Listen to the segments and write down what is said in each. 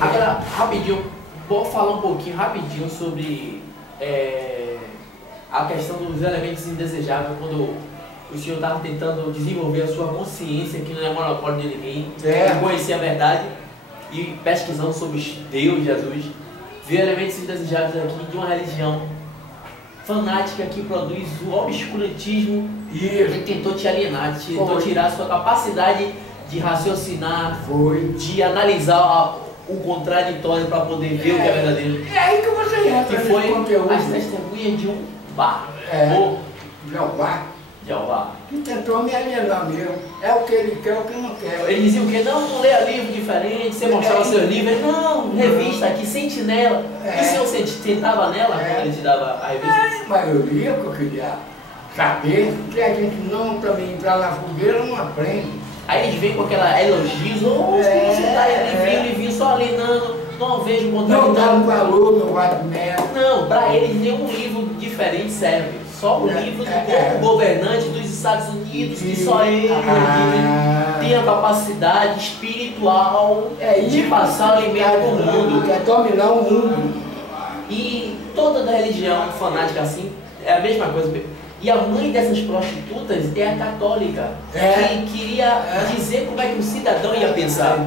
Agora, rapidinho, vou falar um pouquinho rapidinho sobre a questão dos elementos indesejáveis, quando o senhor estava tentando desenvolver a sua consciência, que não é monopólio de ninguém, de conhecer a verdade e pesquisando sobre Deus, Jesus, ver elementos indesejáveis aqui de uma religião fanática que produz o obscurantismo e tentou te alienar, tentou tirar a sua capacidade de raciocinar, de analisar o contraditório para poder ver o que é verdadeiro. É aí que você entra. Que foi as testemunhas de um bar. Jeová. Que tentou me alienar mesmo. É o que ele quer, o que não quer. Ele dizia o quê? Não leia livro diferente, você mostrava seus livros. Ele, não, revista aqui, sente nela. E o senhor sentava nela quando ele te dava a revista? Mas eu lia porque eu queria saber que a gente não também entrar na fogueira não aprende. Aí eles vêm com aquela elogios, você tá aí livrinho só alienando, não vejo contraditório. Não dá um valor, meu vaso de merda. Não, para eles nenhum livro diferente serve. Só o livro do governante dos Estados Unidos, que só ele tem a capacidade espiritual de passar o alimento para o mundo. Quer dominar o mundo. E toda da religião fanática assim é a mesma coisa. E a mãe dessas prostitutas é a católica, que queria dizer como é que o cidadão ia pensar.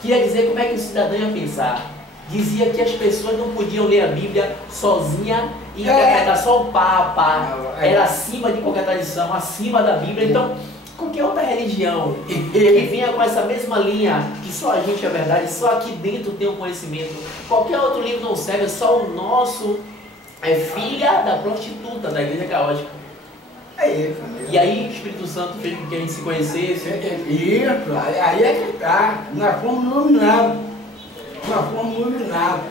Queria dizer como é que o cidadão ia pensar. Dizia que as pessoas não podiam ler a Bíblia sozinha e interpretar só o Papa. Era acima de qualquer tradição, acima da Bíblia. Então, qualquer outra religião que venha com essa mesma linha, que só a gente é verdade, só aqui dentro tem um conhecimento. Qualquer outro livro não serve, é só o nosso. É filha da prostituta, da igreja caótica. É isso. E aí o Espírito Santo fez com que a gente se conhecesse. Isso, aí é que está. Nós fomos iluminados. Nós fomos iluminados.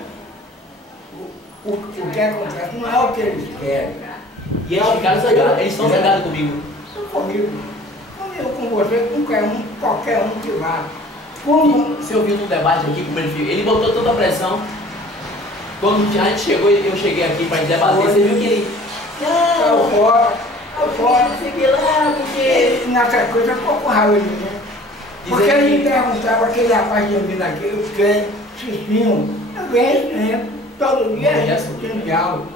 O que acontece não é o que eles querem. E eles ficaram zangados, eles estão zangados comigo. Comigo, com você, com qualquer um que vá. Você ouviu no debate aqui como ele fez? Ele botou toda a pressão. Quando a gente chegou, eu cheguei aqui para debater, você viu que ele... Não, fora, não sei o que lá, porque... Nessa coisa ficou com raiva de mim. Porque ele me perguntava, aquele rapaz de mim aqui, eu quero, Cicinho, eu venho sempre, todo dia tem diálogo.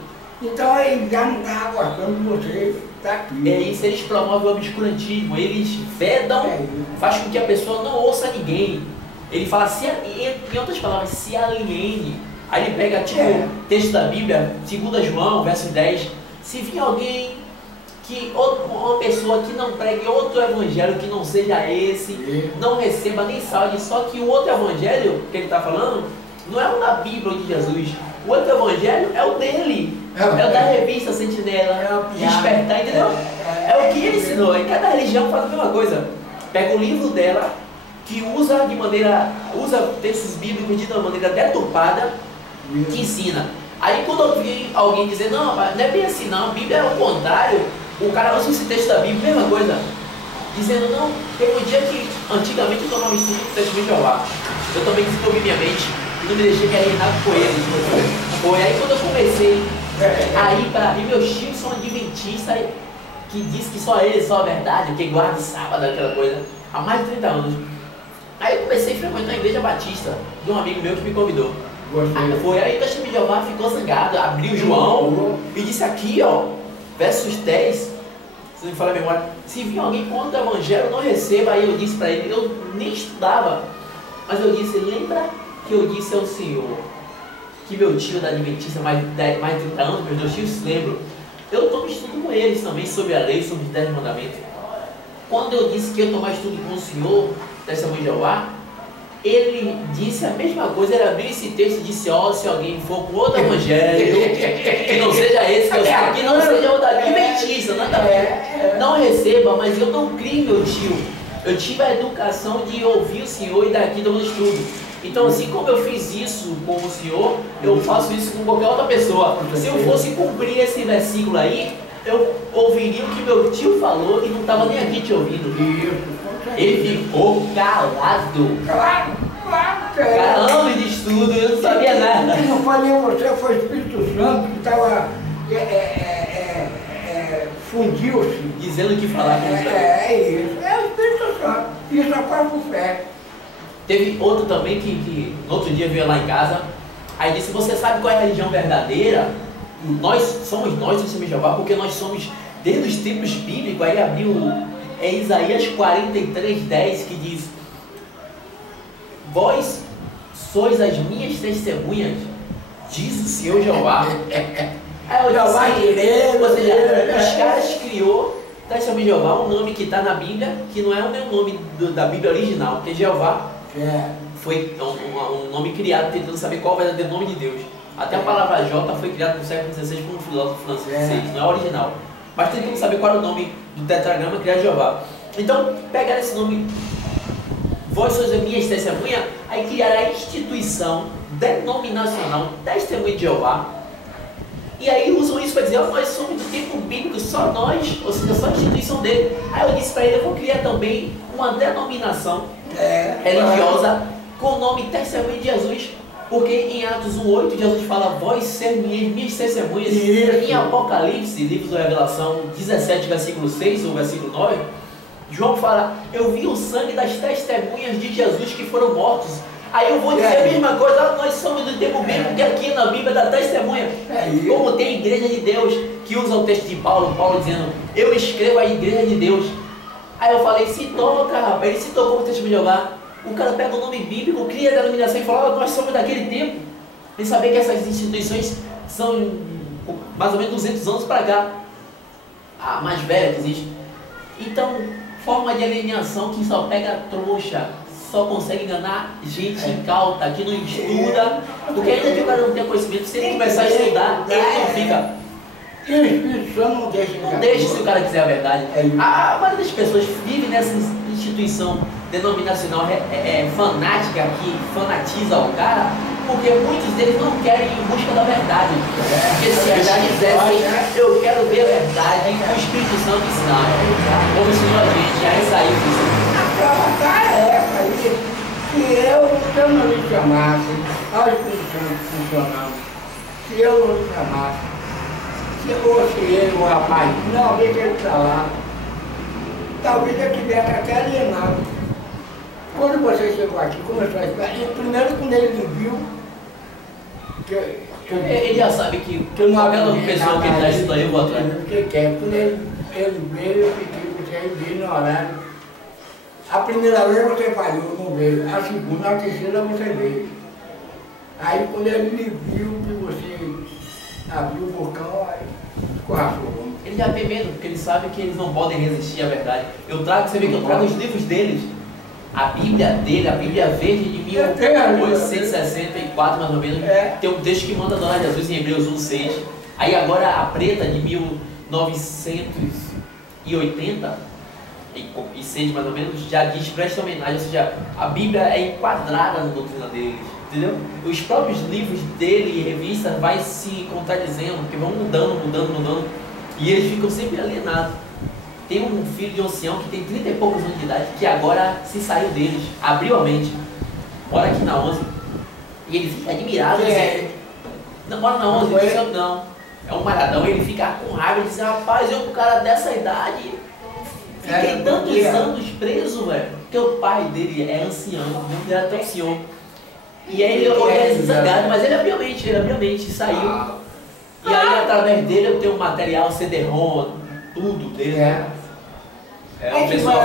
Então ele já não estava gostando de você, tá aqui. É isso, eles promovem o obscurantismo, eles vedam, faz com que a pessoa não ouça ninguém. Ele fala, em outras palavras, se aliene. Aí ele pega, tipo, texto da Bíblia, 2 João, verso 10. Se vir alguém, uma pessoa que não pregue outro evangelho que não seja esse, não receba nem salve, só que o outro evangelho que ele está falando, não é o da Bíblia ou de Jesus. O outro evangelho é o dele. É o da revista Sentinela, Despertar, entendeu? É o que ele ensinou. E cada religião faz a mesma coisa. Pega o livro dela, que usa textos bíblicos de uma maneira deturpada, que ensina. Aí quando eu vi alguém dizer, não, não é bem assim não, a Bíblia é o contrário, o cara usa esse texto da Bíblia, mesma coisa, dizendo, não, teve um dia que antigamente eu tomava estudo do texto de Jeová, eu também desenvolvi minha mente e não me deixei me alienar com ele. Foi aí quando eu comecei a ir para mim, meus tios são adventistas, que diz que só eles são a verdade, que guarda o sábado, aquela coisa, há mais de 30 anos. Aí eu comecei a frequentar a igreja batista, de um amigo meu que me convidou. Aí o testemunho de Jeová ficou zangado, abriu João e disse aqui, ó, versos 10, se não me falar a memória, se vir alguém contra o evangelho, não receba. Aí eu disse para ele, eu nem estudava, mas eu disse, lembra que eu disse ao Senhor que meu tio da Adventista, mais de 30 anos, meus 2 tios se lembram, eu tomo estudo com eles também sobre a lei, sobre os 10 mandamentos. Quando eu disse que eu tomar estudo com o Senhor, testemunho de Jeová, ele disse a mesma coisa, ele abriu esse texto e disse, ó, se alguém for com outro evangelho, que não seja esse, que não seja o da Adventista, não receba, mas eu não crio meu tio. Eu tive a educação de ouvir o Senhor e daqui do estudo. Então, assim como eu fiz isso com o Senhor, eu faço isso com qualquer outra pessoa. Se eu fosse cumprir esse versículo aí, eu ouviria o que meu tio falou e não estava nem aqui te ouvindo. Ele ficou calado. Claro. Cara, anos de estudo, eu não sabia nada. Eu não falei a você, foi o Espírito Santo que estava fundiu-se. Dizendo o que falar com você. É isso. É o Espírito Santo. Isso é para o fé. Teve outro também que no outro dia veio lá em casa, aí disse, você sabe qual é a religião verdadeira? Nós somos nós, testemunhas de Jeová, porque nós somos desde os tempos bíblicos. Aí abriu Isaías 43:10, que diz, vós sois as minhas testemunhas, diz o Senhor Jeová. Aí eu Jeová direito, ou seja, os caras criou Testemunho de Jeová, um nome que está na Bíblia, que não é o meu nome da Bíblia original, porque Jeová foi um nome criado tentando saber qual é o verdadeiro nome de Deus. Até a palavra J foi criada no século XVI por um filósofo francês, não é original. Mas tentando saber qual era o nome do tetragrama criado Jeová. Então, pegaram esse nome, vós sois as minhas testemunhas, aí criaram a instituição denominacional Testemunho de Jeová. E aí usam isso para dizer, nós somos do tempo bíblico, só nós, ou seja, só a instituição dele. Aí eu disse para ele, eu vou criar também uma denominação religiosa com o nome Testemunho de Jesus, porque em Atos 1:8 Jesus fala, vós ser minhas testemunhas. Em Apocalipse, livro da Revelação 17, versículo 6 ou versículo 9, João fala, eu vi o sangue das testemunhas de Jesus que foram mortos. Aí eu vou dizer a mesma coisa, nós somos do tempo bíblico, que aqui na Bíblia da testemunha, como tem a igreja de Deus, que usa o texto de Paulo dizendo, eu escrevo a igreja de Deus. Aí eu falei, se toca, rapaz, ele se tocou o texto de Jeová. O cara pega o nome bíblico, cria a denominação e fala, nós somos daquele tempo. Tem que saber que essas instituições são mais ou menos 200 anos para cá, a mais velha que existe. Então, forma de alienação que só pega trouxa, só consegue enganar gente incauta, que não estuda, porque ainda que o cara não tenha conhecimento, se ele começar a estudar, ele não fica. E o Espírito Santo não deixa. Não deixa se o cara quiser a verdade. A maioria das pessoas vive nessa instituição denominacional fanática que fanatiza o cara, porque muitos deles não querem ir em busca da verdade. Porque se a verdade dissesse, eu quero ver a verdade, o Espírito Santo ensinar. Como ensinou a gente, aí saiu disso. Se eu não lhe chamasse, ao Espírito Santo funcionando, se eu não lhe chamasse, se fosse ele, o rapaz, não, deixa ele para lá, talvez eu tivesse até alienado. Quando você chegou aqui, começou a explicar, primeiro quando ele viu, ele já sabe que qualquer pessoa que ele está estudando, eu vou atrás. Quando ele veio, eu fiquei, você veio no horário. A primeira vez você falhou, não veio. A segunda, a terceira você veio. Aí quando ele me viu que você abriu o bocão, aí escorraçou. Ele já tem medo, porque ele sabe que eles não podem resistir à verdade. Você vê que eu trago os livros deles. A Bíblia dele, a Bíblia Verde de 1864, mais ou menos, tem um texto que manda adorar Jesus em Hebreus 1:6. Aí agora a preta de 1980 e 6 mais ou menos, já diz presta homenagem, ou seja, a Bíblia é enquadrada na doutrina deles, entendeu? Os próprios livros dele e revistas vai se contradizendo, porque vão mudando, e eles ficam sempre alienados. Tem um filho de um ancião que tem 30 e poucos anos de idade, que agora se saiu deles, abriu a mente, mora aqui na 11, e ele fica admirado, não mora na 11, não, é um malhadão, ele fica com raiva e diz, rapaz, eu com um cara dessa idade, fiquei tantos anos preso, velho, porque o pai dele é ancião, ele era até ancião, e aí ele é zangado, mas ele abriu a mente, saiu, e aí através dele eu tenho um material, CD-ROM, tudo dele, é um pessoal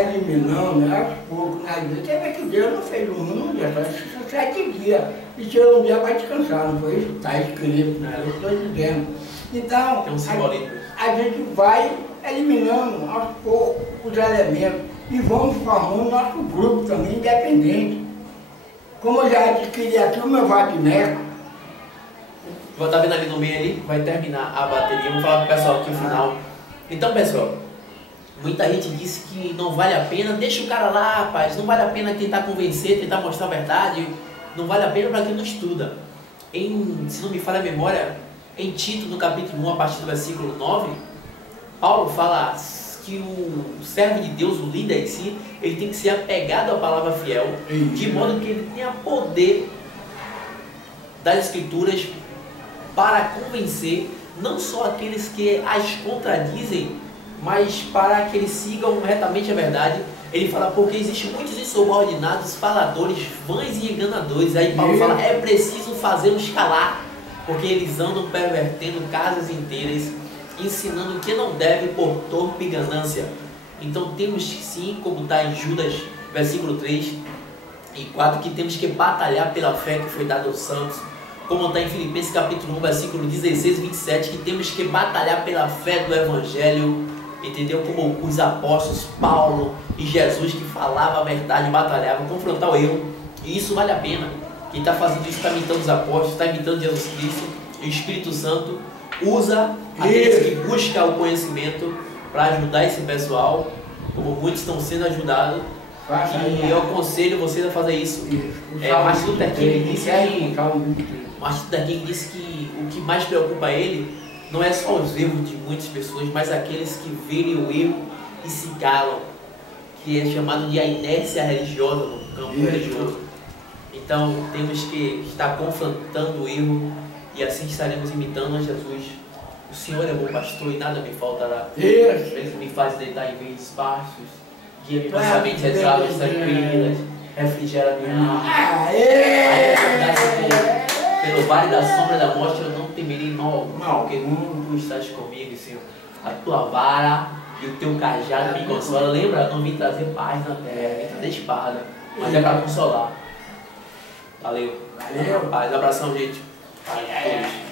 eliminando, aos poucos, na igreja. Você vê que Deus não fez o mundo, só 7 dias. E tirou um dia para descansar, não foi isso? Está escrito, né? Eu estou dizendo. Então, a gente vai eliminando aos poucos os elementos e vamos formando nosso grupo também independente. Como eu já adquiri aqui o meu vatineco. Vou estar vendo ali no meio ali, vai terminar a bateria. Vou falar para o pessoal aqui no final. Então, pessoal, muita gente disse que não vale a pena, deixa o cara lá, rapaz, não vale a pena tentar convencer, tentar mostrar a verdade, não vale a pena para quem não estuda. Se não me falha a memória, em Tito, no capítulo 1, a partir do versículo 9, Paulo fala que o servo de Deus, o líder em si, ele tem que ser apegado à palavra fiel, de modo que ele tenha poder das Escrituras para convencer não só aqueles que as contradizem, mas para que eles sigam retamente a verdade. Ele fala, porque existem muitos insubordinados, faladores, vãs e enganadores. Aí Paulo fala, é preciso fazê-los calar, porque eles andam pervertendo casas inteiras, ensinando o que não deve por torpe ganância. Então temos sim, como está em Judas, versículo 3 e 4, que temos que batalhar pela fé que foi dada aos santos. Como está em Filipenses capítulo 1, versículo 16 e 27, que temos que batalhar pela fé do Evangelho, entendeu? Como os apóstolos Paulo e Jesus, que falavam a verdade, batalhavam, confrontar o erro, e isso vale a pena. Quem está fazendo isso está imitando os apóstolos, está imitando Jesus Cristo, e o Espírito Santo usa aqueles que buscam o conhecimento para ajudar esse pessoal, como muitos estão sendo ajudados. E eu aconselho vocês a fazer isso. Martin Luther King disse que o que mais preocupa ele não é só os erros de muitas pessoas, mas aqueles que verem o erro e se calam, que é chamado de a inércia religiosa no campo religioso. Então temos que estar confrontando o erro, e assim estaremos imitando a Jesus. O Senhor é bom pastor e nada me faltará. Ele me faz deitar em verdes pastos, guia-me mansamente às águas tranquilas, refrigera minha alma. Pelo vale da sombra da morte eu não temerei mal algum, porque tu estás comigo, Senhor. A tua vara e o teu cajado me consolam. Lembra? Não vim trazer paz na terra, vim trazer espada, mas é para consolar. Valeu. Paz, abração, gente. Paz a todos.